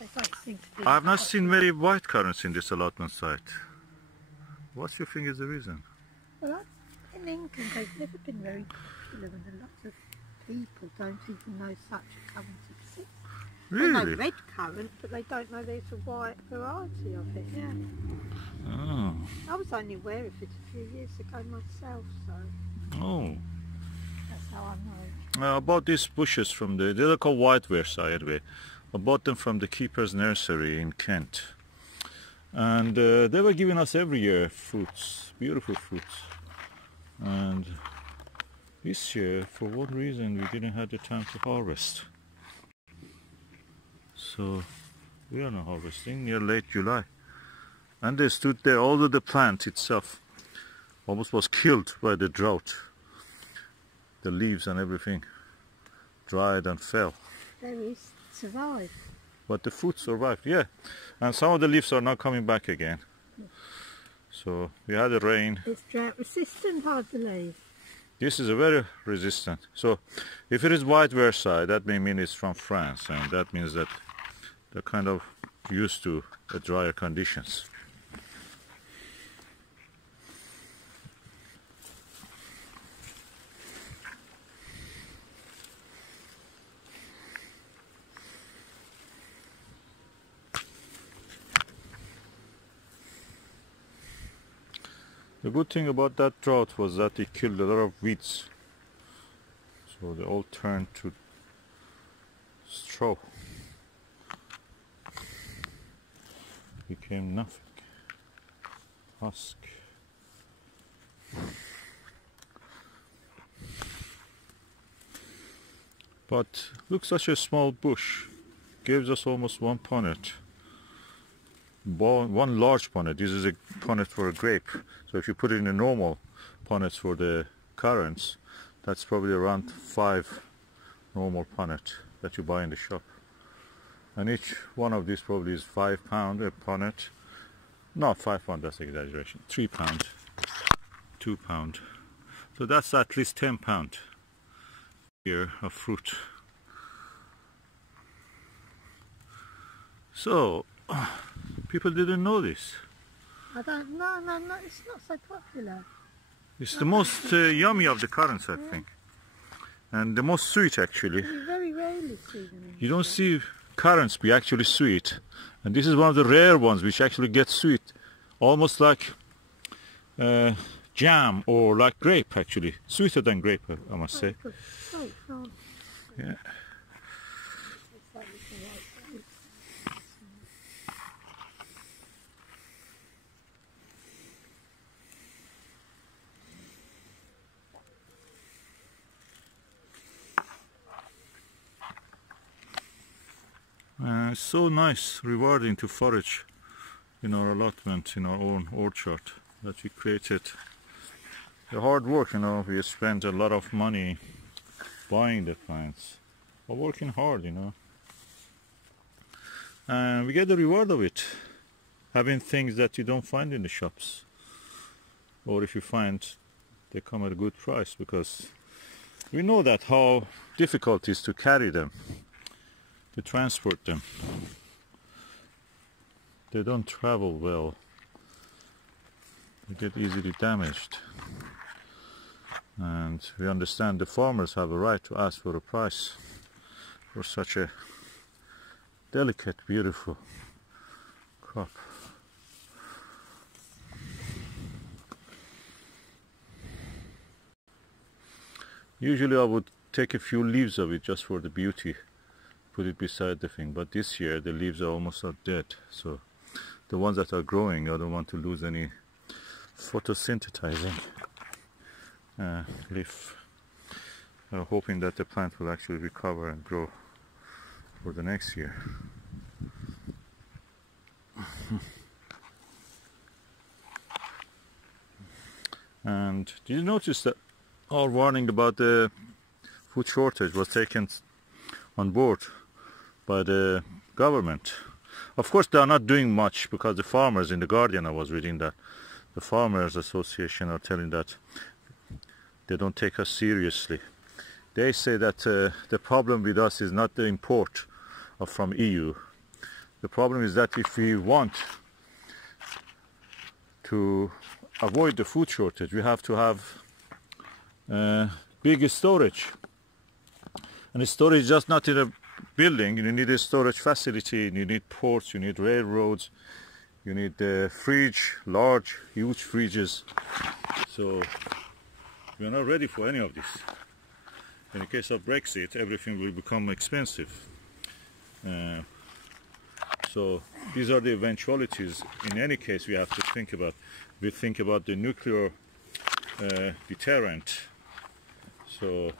They don't seem to be. I've not seen many white currants in this allotment site. What do you think is the reason? Well, in England they've never been very popular, and lots of people don't even know such a currant exists. Really? They know red currant, but they don't know there's a white variety of it. Yeah. Oh. I was only aware of it a few years ago myself, so Oh. that's how I know. I bought these bushes from they're called white Versailles anyway. I bought them from the keeper's nursery in Kent. And they were giving us every year fruits, beautiful fruits. And this year, for one reason, we didn't have the time to harvest. So we are not harvesting near late July. And they stood there, although the plant itself almost was killed by the drought. The leaves and everything dried and fell. Berries survive. But the fruit survived, yeah. And some of the leaves are now coming back again. So we had the rain. It's drought resistant, I believe. This is a very resistant. So if it is white Versailles, that may mean it's from France, and that means that they're kind of used to the drier conditions. The good thing about that drought was that it killed a lot of weeds, so they all turned to straw. Became nothing. Husk. But look, such a small bush gives us almost one punnet. One large punnet. This is a punnet for a grape. So if you put it in a normal punnets for the currants, that's probably around 5 normal punnet that you buy in the shop. And each one of these probably is £5 a punnet. Not £5, that's exaggeration. £3, £2. So that's at least £10 here of fruit. So people didn't know this. I don't know, no, it's not so popular. It's the most yummy of the currants, I think. And the most sweet, actually. You very rarely see them. You don't see currants be actually sweet. And this is one of the rare ones which actually gets sweet. Almost like jam or like grape, actually. Sweeter than grape, I must say. Yeah. It's so nice, rewarding to forage in our allotment, in our own orchard that we created. The hard work, we spent a lot of money buying the plants, but working hard, and we get the reward of it, having things that you don't find in the shops, or if you find, they come at a good price, because we know that how difficult it is to carry them, to transport them. They don't travel well. They get easily damaged. And we understand the farmers have a right to ask for a price for such a delicate, beautiful crop. Usually I would take a few leaves of it just for the beauty, put it beside the thing, but this year the leaves are almost all dead, so the ones that are growing, I don't want to lose any photosynthesizing leaf. Hoping that the plant will actually recover and grow for the next year. And did you notice that our warning about the food shortage was taken on board by the government? Of course they are not doing much, because the farmers, in the Guardian I was reading that the Farmers Association are telling that they don't take us seriously. They say that the problem with us is not the import from EU. The problem is that if we want to avoid the food shortage, we have to have big storage. And the storage is just not in a building. You need a storage facility, you need ports, you need railroads, you need a fridge, large, huge fridges. So we are not ready for any of this. In the case of Brexit, everything will become expensive. So these are the eventualities. In any case, we have to think about. We think about the nuclear deterrent. So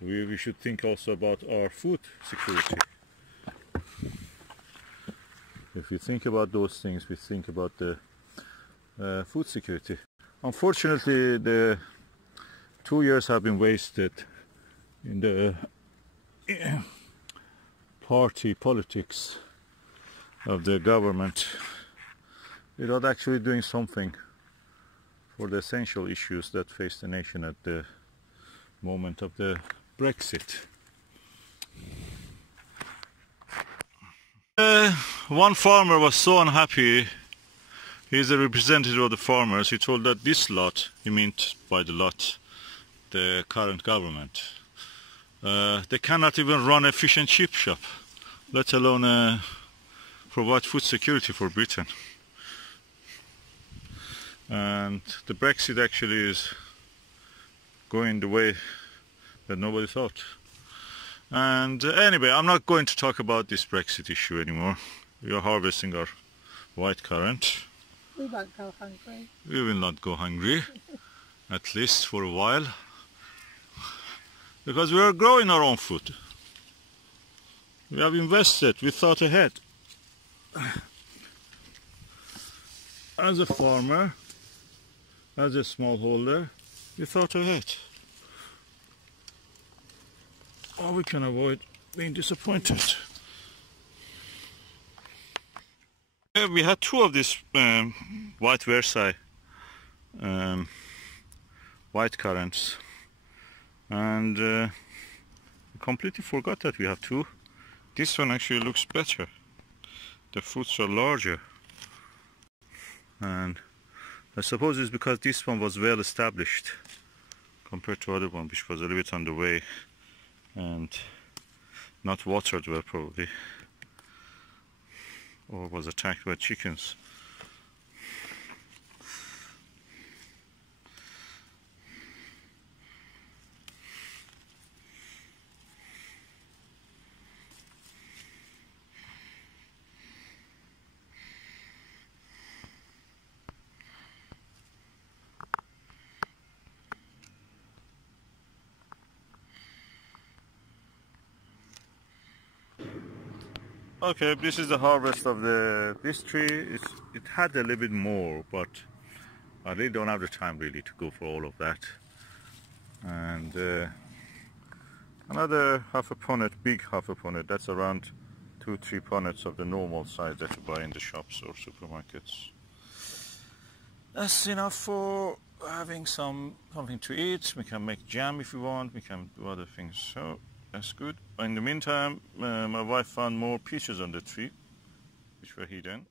we should think also about our food security. If we think about those things, we think about the food security. Unfortunately, the 2 years have been wasted in the party politics of the government without actually doing something for the essential issues that face the nation at the moment of the Brexit. One farmer was so unhappy. He's a representative of the farmers. He told that this lot, he meant by the lot the current government, they cannot even run an efficient chip shop, let alone provide food security for Britain. And the Brexit actually is going the way that nobody thought. And anyway, I'm not going to talk about this Brexit issue anymore. We are harvesting our white currant. We won't go hungry. We will not go hungry, at least for a while, because we are growing our own food. We have invested, we thought ahead. As a farmer, as a smallholder, we thought ahead. Or we can avoid being disappointed. We had two of these white Versailles white currants, and we completely forgot that we have two. This one actually looks better. The fruits are larger, and I suppose it's because this one was well established compared to the other one, which was a little bit on the way and not watered well probably, or was attacked by chickens. Okay, this is the harvest of this tree. It had a little bit more, but I really don't have the time really to go for all of that. And another half a punnet, big half a punnet, that's around 2-3 punnets of the normal size that you buy in the shops or supermarkets. That's enough for having something to eat. We can make jam if we want, we can do other things. So that's good. In the meantime, my wife found more peaches on the tree, which were hidden.